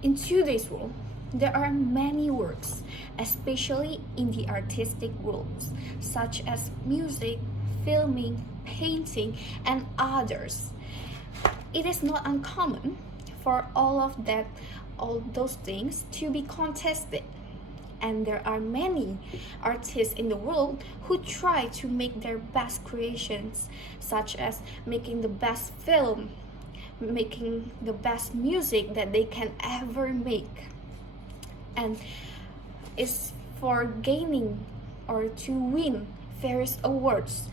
In today's world, there are many works, especially in the artistic worlds, such as music, filming, painting, and others. It is not uncommon for all those things to be contested. And there are many artists in the world who try to make their best creations, such as making the best film, making the best music that they can ever make. And it's for gaining or to win various awards.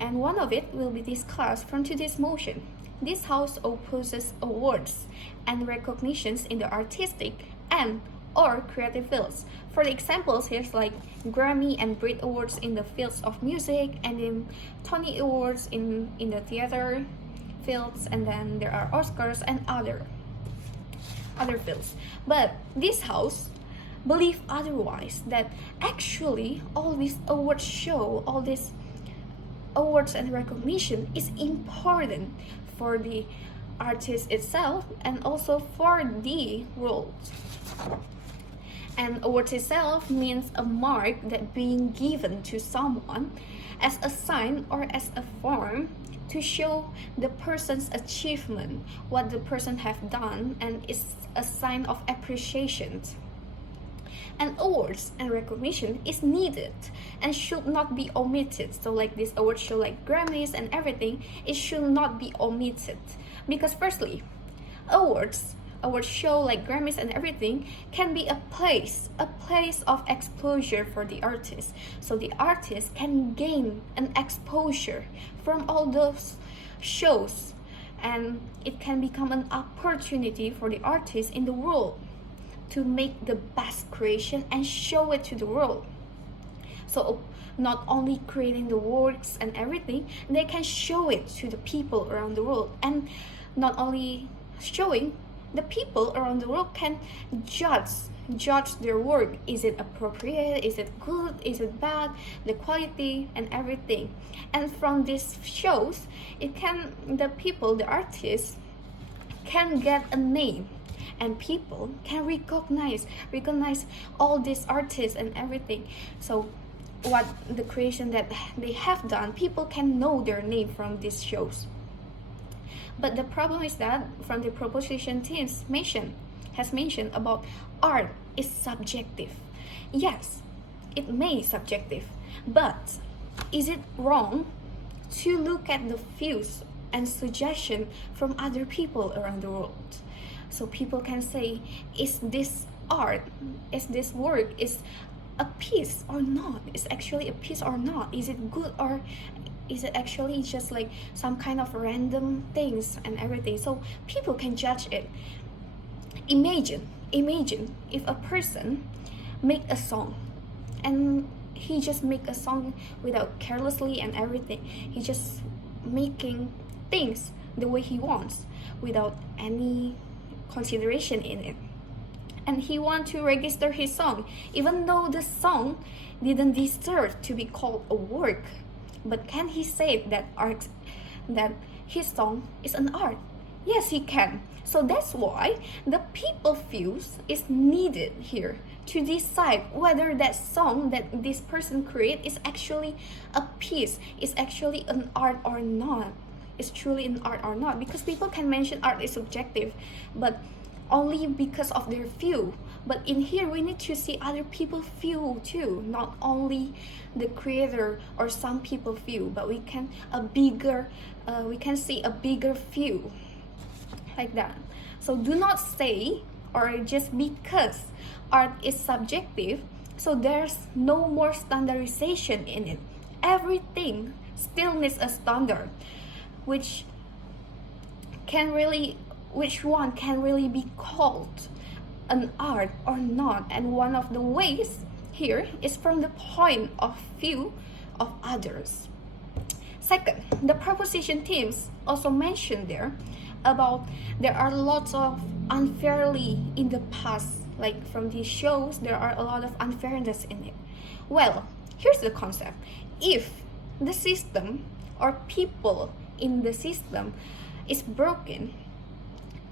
And one of it will be discussed from today's motion. This house opposes awards and recognitions in the artistic and or creative fields. For the examples, here's like Grammy and Brit Awards in the fields of music, and then Tony Awards in the theater fields, and then there are Oscars and other fields. But this house believe otherwise, that actually all these awards show, all these awards and recognition is important for the artist itself and also for the world. And awards itself means a mark that being given to someone as a sign or as a form to show the person's achievement, what the person have done, and is a sign of appreciation. And awards and recognition is needed and should not be omitted. So like this award show like Grammys and everything, it should not be omitted. Because firstly, awards show like Grammys and everything can be a place of exposure for the artist. So the artist can gain an exposure from all those shows, and it can become an opportunity for the artist in the world to make the best creation and show it to the world. So not only creating the works and everything, they can show it to the people around the world. And not only showing, the people around the world can judge their work. Is it appropriate? Is it good? Is it bad? The quality and everything. And from these shows, the artists can get a name, and people can recognize all these artists and everything. So what the creation that they have done, people can know their name from these shows. But the problem is that from the proposition teams has mentioned about art is subjective. Yes, it may be subjective, but is it wrong to look at the views and suggestion from other people around the world? So people can say, is this art, is this work, is a piece or not? Is actually a piece or not? Is it good, or is it actually just like some kind of random things and everything? So people can judge it. Imagine if a person make a song, and he just make a song without carelessly and everything. He just making things the way he wants without any consideration in it, and he want to register his song even though the song didn't deserve to be called a work. But can he say that his song is an art? Yes, he can. So that's why the people views is needed here to decide whether that song that this person create is actually a piece, is actually an art or not, is truly an art or not. Because people can mention art is subjective, but only because of their view. But in here we need to see other people's view too, not only the creator or some people view, but we can see a bigger view like that. So do not say, or just because art is subjective, so there's no more standardization in it. Everything still needs a standard, which one can really be called an art or not. And one of the ways here is from the point of view of others. Second, the proposition teams also mentioned there about there are lots of unfairly in the past, like from these shows there are a lot of unfairness in it. Well, here's the concept. If the system or people in the system is broken,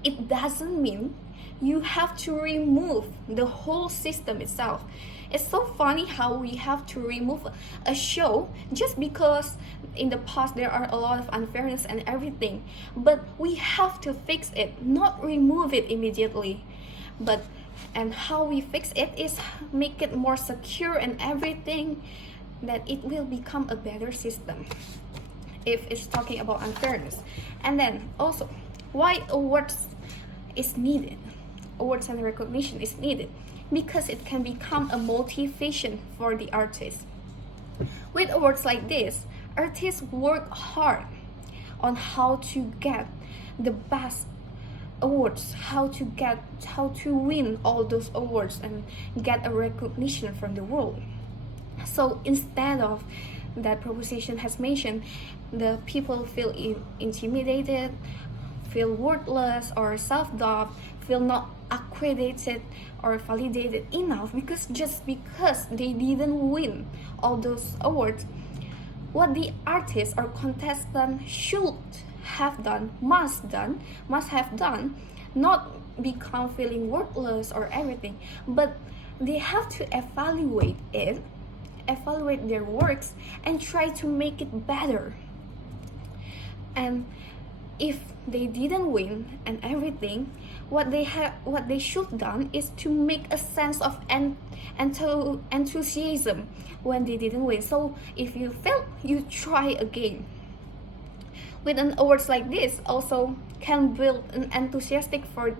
it doesn't mean you have to remove the whole system itself. It's so funny how we have to remove a show just because in the past there are a lot of unfairness and everything, but we have to fix it, not remove it immediately. But and how we fix it is make it more secure and everything, that it will become a better system if it's talking about unfairness. And then also, why awards is needed, awards and recognition is needed, because it can become a motivation for the artist. With awards like this, artists work hard on how to get the best awards, how to win all those awards and get a recognition from the world. So instead of that proposition has mentioned, the people feel intimidated, feel worthless or self-doubt, feel not accredited or validated enough because they didn't win all those awards. What the artist or contestant should have done, must have done, not become feeling worthless or everything, but they have to evaluate their works and try to make it better. And if they didn't win and everything, what they should done is to make a sense of enthusiasm when they didn't win. So if you fail, you try again. With an awards like this, also can build an enthusiastic for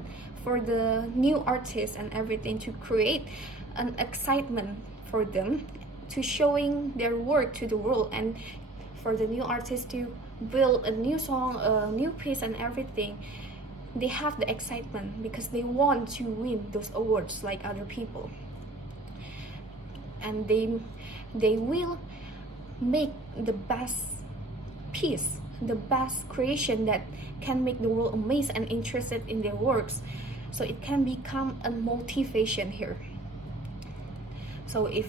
the new artists and everything, to create an excitement for them to showing their work to the world, and for the new artists to build a new song, a new piece and everything. They have the excitement because they want to win those awards like other people, and they will make the best piece, the best creation that can make the world amazed and interested in their works. So it can become a motivation here. So if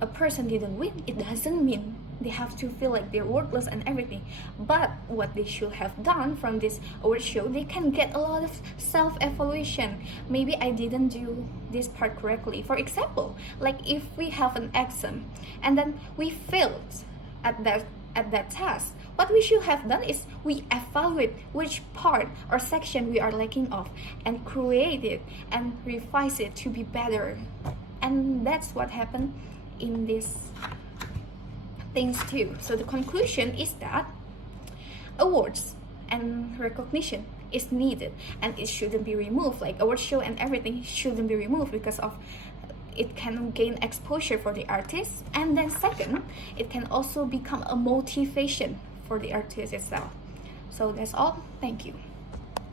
a person didn't win, it doesn't mean they have to feel like they're worthless and everything. But what they should have done from this award show, they can get a lot of self-evaluation. Maybe I didn't do this part correctly. For example, like if we have an exam and then we failed at that task, what we should have done is we evaluate which part or section we are lacking of and create it and revise it to be better. And that's what happened in these things too. So the conclusion is that awards and recognition is needed, and it shouldn't be removed. Like award show and everything shouldn't be removed because of it can gain exposure for the artist, and then second, it can also become a motivation for the artist itself. So that's all. Thank you.